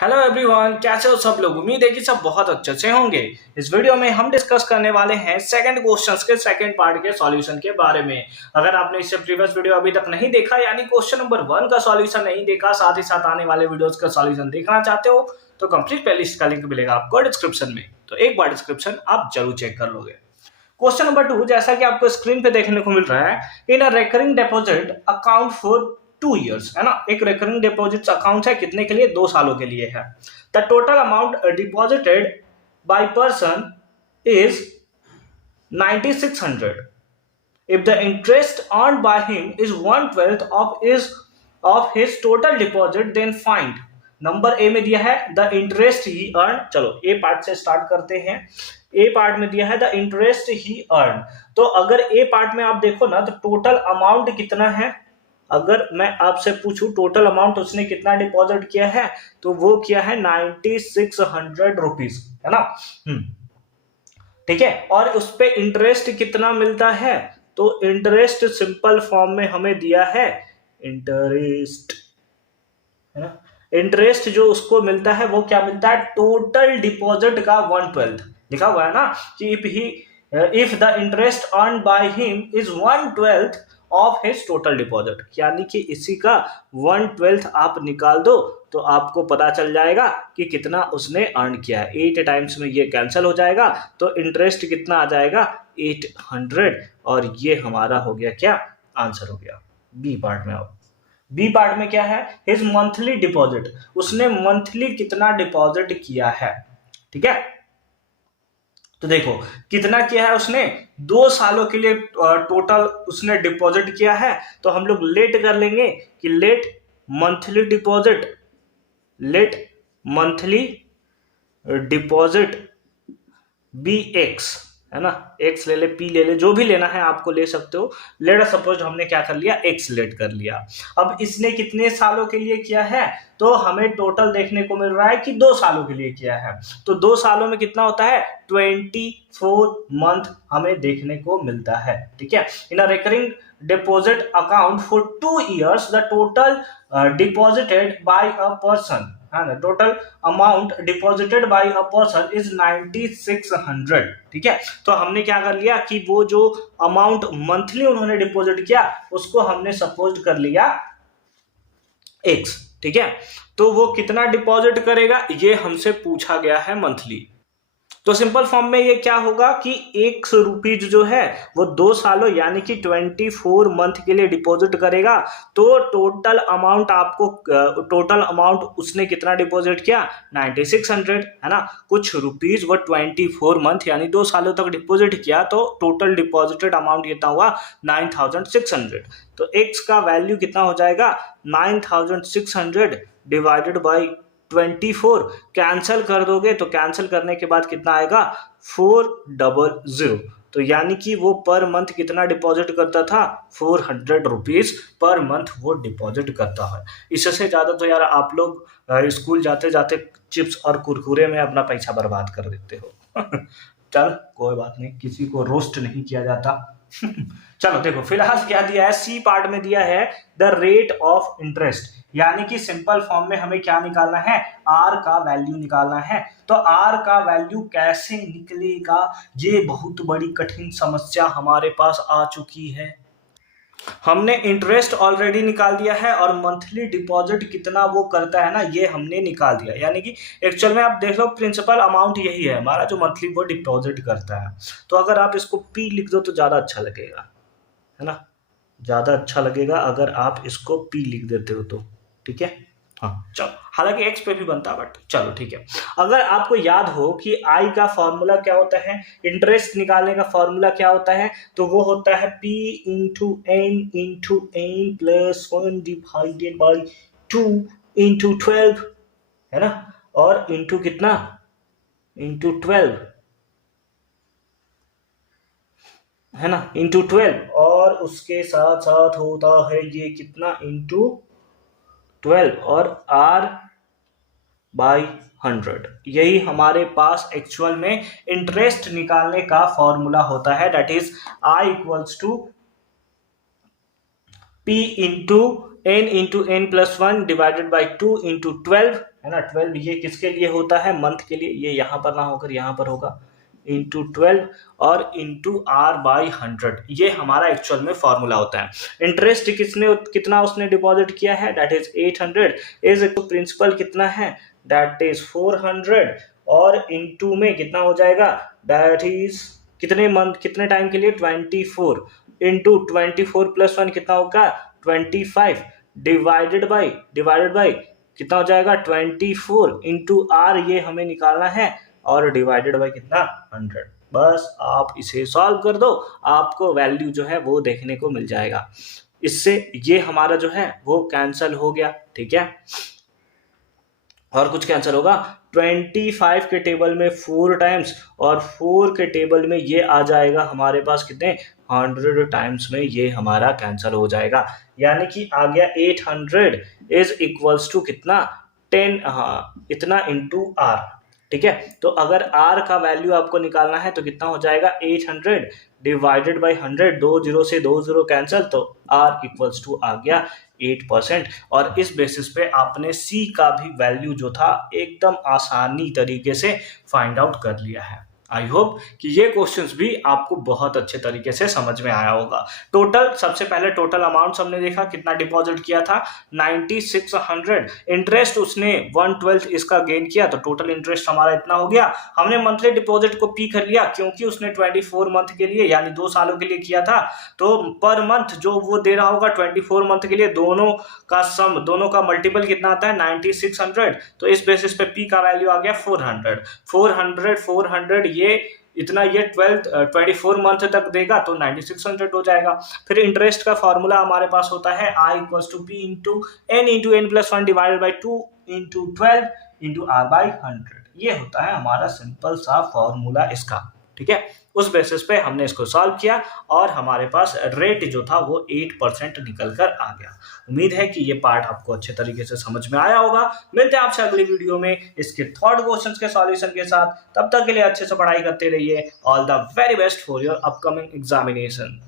Hello everyone, कैसे हो सब लोग। उम्मीद है कि सब बहुत अच्छे से होंगे। इस वीडियो में हम डिस्कस करने वाले हैं सेकंड क्वेश्चंस के सेकंड पार्ट के सॉल्यूशन के बारे में। अगर आपने इससे प्रीवियस वीडियो अभी तक नहीं देखा, यानी क्वेश्चन नंबर 1 का सॉल्यूशन नहीं देखा, साथ ही साथ आने वाले वीडियोस का सॉल्यूशन देखना चाहते हो, तो कंप्लीट प्लेलिस्ट का लिंक मिलेगा आपको डिस्क्रिप्शन में। तो एक बार डिस्क्रिप्शन आप जरूर चेक कर लोगे। क्वेश्चन नंबर 2, जैसा कि आपको स्क्रीन पे देखने को मिल रहा है, in a recurring deposit account for 2 years, है ना। एक रिकरिंग डिपॉजिट अकाउंट है, कितने के लिए? 2 सालों के लिए है। The total amount deposited by person is 9600। If the interest earned by him is 1/12 of his total deposit, then find. Number A में दिया है द इंटरेस्ट ही अर्न। चलो ए पार्ट से स्टार्ट करते हैं। ए पार्ट में दिया है द इंटरेस्ट ही अर्न। तो अगर ए पार्ट में आप देखो ना, तो टोटल अमाउंट कितना है। अगर मैं आपसे पूछूं टोटल अमाउंट उसने कितना डिपॉजिट किया है, तो वो किया है 9600 रुपीज, है ना। ठीक है। और उस पे इंटरेस्ट कितना मिलता है, तो इंटरेस्ट सिंपल फॉर्म में हमें दिया है इंटरेस्ट, है ना। इंटरेस्ट जो उसको मिलता है वो क्या मिलता है, टोटल डिपॉजिट का 1/12 लिखा हुआ है ना, कि if the interest earn by him is 1/12 of his total deposit, यानी कि इसी का 1/12 आप निकाल दो तो आपको पता चल जाएगा कि कितना उसने अर्न किया है। 8 टाइम्स में ये कैंसिल हो जाएगा, तो इंटरेस्ट कितना आ जाएगा, 800। और ये हमारा हो गया क्या, आंसर हो गया। बी पार्ट में आओ। बी पार्ट में क्या है, हिज मंथली डिपॉजिट, उसने मंथली कितना डिपॉजिट किया है। ठीक है, तो देखो कितना किया है उसने, 2 सालों के लिए टोटल उसने डिपॉजिट किया है। तो हम लोग लेट कर लेंगे कि let monthly deposit be X, है ना। एक्स ले ले, पी ले ले, जो भी लेना है आपको ले सकते हो। लेट सपोज हमने क्या कर लिया, एक्स लेट कर लिया। अब इसने कितने सालों के लिए किया है, तो हमें टोटल देखने को मिल रहा है कि 2 सालों के लिए किया है। तो 2 सालों में कितना होता है, 24 मंथ हमें देखने को मिलता है। ठीक है। In a recurring deposit account for 2 years, the total deposited by a person, total amount deposited by a person is 9600। ठीक है। तो हमने क्या कर लिया कि वो जो अमाउंट मंथली उन्होंने डिपॉजिट किया उसको हमने सपोज कर लिया एक्स। ठीक है। तो वो कितना डिपॉजिट करेगा ये हमसे पूछा गया है मंथली। तो सिंपल फॉर्म में ये क्या होगा कि 100 रुपीज जो है वो 2 सालों यानी कि 24 मंथ के लिए डिपॉजिट करेगा। तो टोटल अमाउंट उसने कितना डिपॉजिट किया, 9600, है ना। कुछ रुपीज वो 24 मंथ यानी 2 सालों तक डिपॉजिट किया, तो टोटल डिपॉजिटेड अमाउंट कितना हुआ, 9600। तो एक्स का वैल्यू कितना हो जाएगा, 9600 डिवाइडेड बाई 24। कैंसिल कर दोगे तो कैंसिल करने के बाद कितना आएगा, 400। तो यानी कि वो पर मंथ कितना डिपॉजिट करता था, 400 रुपीज पर मंथ वो डिपॉजिट करता है। इससे ज्यादा तो यार आप लोग स्कूल जाते जाते चिप्स और कुरकुरे में अपना पैसा बर्बाद कर देते हो। चल कोई बात नहीं, किसी को रोस्ट नहीं किया जाता। चलो देखो फिलहाल क्या दिया है, सी पार्ट में दिया है द रेट ऑफ इंटरेस्ट, यानी कि सिंपल फॉर्म में हमें क्या निकालना है, आर का वैल्यू निकालना है। तो आर का वैल्यू कैसे निकलेगा, ये बहुत बड़ी कठिन समस्या हमारे पास आ चुकी है। हमने इंटरेस्ट ऑलरेडी निकाल दिया है और मंथली डिपॉजिट कितना वो करता है ना, ये हमने निकाल दिया। यानी कि एक्चुअल में आप देख लो प्रिंसिपल अमाउंट यही है हमारा, जो मंथली वो डिपॉजिट करता है। तो अगर आप इसको पी लिख दो तो ज्यादा अच्छा लगेगा, है ना। ज्यादा अच्छा लगेगा अगर आप इसको पी लिख देते हो तो। ठीक है। हाँ चलो, हालांकि एक्स पे भी बनता, बट चलो ठीक है। अगर आपको याद हो कि आई का फॉर्मूला क्या होता है, इंटरेस्ट निकालने का फॉर्मूला क्या होता है, तो वो होता है P into n plus 1 divided by 2 into 12, है ना। और इंटू कितना, इंटू 12, है ना, इंटू 12। और उसके साथ साथ होता है ये कितना, इंटू 12 और r बाई 100। यही हमारे पास एक्चुअल में इंटरेस्ट निकालने का फॉर्मूला होता है, that is I equals to P into n into N plus one divided by 2 into 12, है ना। 12 ये किसके लिए होता है, मंथ के लिए, ये यहाँ पर ना होकर यहाँ पर होगा, इंटू 12 और इंटू आर बाई 100, ये हमारा एक्चुअल में फॉर्मूला होता है। इंटरेस्ट कितना उसने डिपॉजिट किया है, दैट इज 800, इज प्रिंसिपल कितना है, दैट इज 400, और इंटू में कितना हो जाएगा, दैट इज कितने मंथ, कितने टाइम के लिए, 24, इंटू 24 प्लस 1 कितना होगा, 25, डिवाइडेड बाई कितना हो जाएगा, 24 इंटू आर, ये हमें निकालना है, और डिवाइडेड बाई कितना, 100। बस आप इसे सॉल्व कर दो, आपको वैल्यू जो है वो देखने को मिल जाएगा। इससे ये हमारा जो है वो कैंसल हो गया, ठीक है। और कुछ कैंसिल होगा, 25 के टेबल में 4 टाइम्स, और 4 के टेबल में ये आ जाएगा हमारे पास कितने, 100 टाइम्स में ये हमारा कैंसिल हो जाएगा। यानी कि आ गया 800 इज इक्वल्स टू कितना, 10, हाँ इतना इंटू आर, ठीक है। तो अगर आर का वैल्यू आपको निकालना है तो कितना हो जाएगा, 800 डिवाइडेड बाई 100, 2 0 से 2 0 कैंसिल, तो आर इक्वल्स टू आ गया 8%। और इस बेसिस पे आपने सी का भी वैल्यू जो था एकदम आसानी तरीके से फाइंड आउट कर लिया है। आई होप कि ये क्वेश्चंस भी आपको बहुत अच्छे तरीके से समझ में आया होगा। टोटल, सबसे पहले टोटल अमाउंट हमने देखा, कितना डिपॉजिट किया था, 9600। इंटरेस्ट उसने 1/12 इसका गेन किया, तो टोटल इंटरेस्ट हमारा इतना हो गया। हमने मंथली डिपॉजिट को पी कर लिया, क्योंकि उसने 24 मंथ के लिए यानी 2 सालों के लिए किया था, तो पर मंथ जो वो दे रहा होगा 24 मंथ के लिए, दोनों का सम, दोनों का मल्टीपल कितना आता है, 9600। तो इस बेसिस पे पी का वैल्यू आ गया 400 ये इतना, ये 24 मंथ तक देगा तो 9600 हो जाएगा। फिर इंटरेस्ट का फॉर्मूला हमारे पास होता है I equals to P into N plus 1 divided by 2 into 12 into R by 100। ये होता है हमारा सिंपल सा फॉर्मूला इसका, ठीक है। उस बेसिस पे हमने इसको सॉल्व किया और हमारे पास रेट जो था वो 8% निकल कर आ गया। उम्मीद है कि ये पार्ट आपको अच्छे तरीके से समझ में आया होगा। मिलते हैं आपसे अगली वीडियो में इसके थर्ड क्वेश्चंस के सॉल्यूशन के साथ। तब तक के लिए अच्छे से पढ़ाई करते रहिए। All the very best for your upcoming examination.